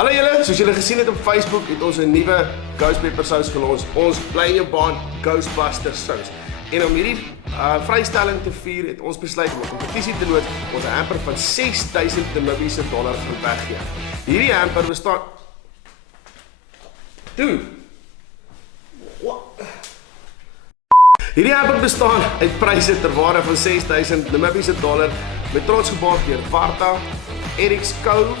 Hallo julle, soos julle gesien het op Facebook het ons 'n nuwe Ghost Pepper sous gelons. Ons bly in jou baan Ghostbuster sous. En om hierdie vrystelling te vier het ons besluit om 'n kompetisie te loods, ons 'n hamper van 6000 Namibiese dollar gaan weggee. Hierdie hamper bestaan Hierdie hamper bestaan uit pryse ter waarde van 6000 Namibiese dollar met trots gebaak deur Warta, Eric's Cove,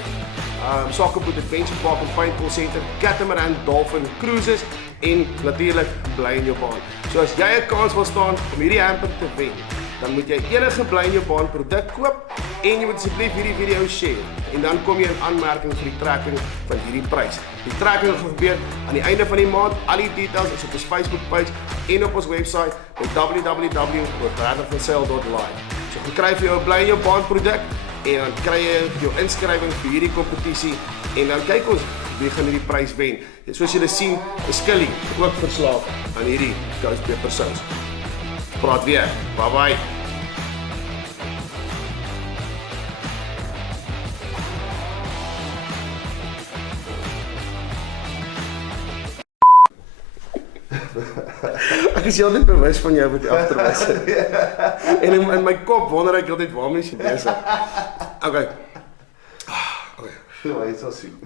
Soccerboot Adventure Park en Paintball Center, Catamaran Dolphin Cruises en natuurlik bly in jou baan. So as jy 'n kans wil staan om hierdie hamper te wen, dan moet jy enige bly in jou baan produk koop en jy moet asseblief hierdie video share en dan kom jy in aanmerking vir die trekking van hierdie prys. Die trekking gaan gebeur aan die einde van die maand. Al die details is op ons Facebook page en op ons webwerf by www.brothervansale.live. So jy kry vir jou 'n bly in jou baan produk en dan kry jy jou inskrywing vir hierdie kompetisie en dan kyk ons wie gaan hierdie prys wen. Soos julle sien, is Skilly ook verslaaf aan hierdie Ghost Pepper sous. Praat weer. Bye bye. Ek is heeltyd bewus van jou wat jy agterwys het. En in my kop wonder ek altyd waarmee jy besig. Okay. Hy is so sien.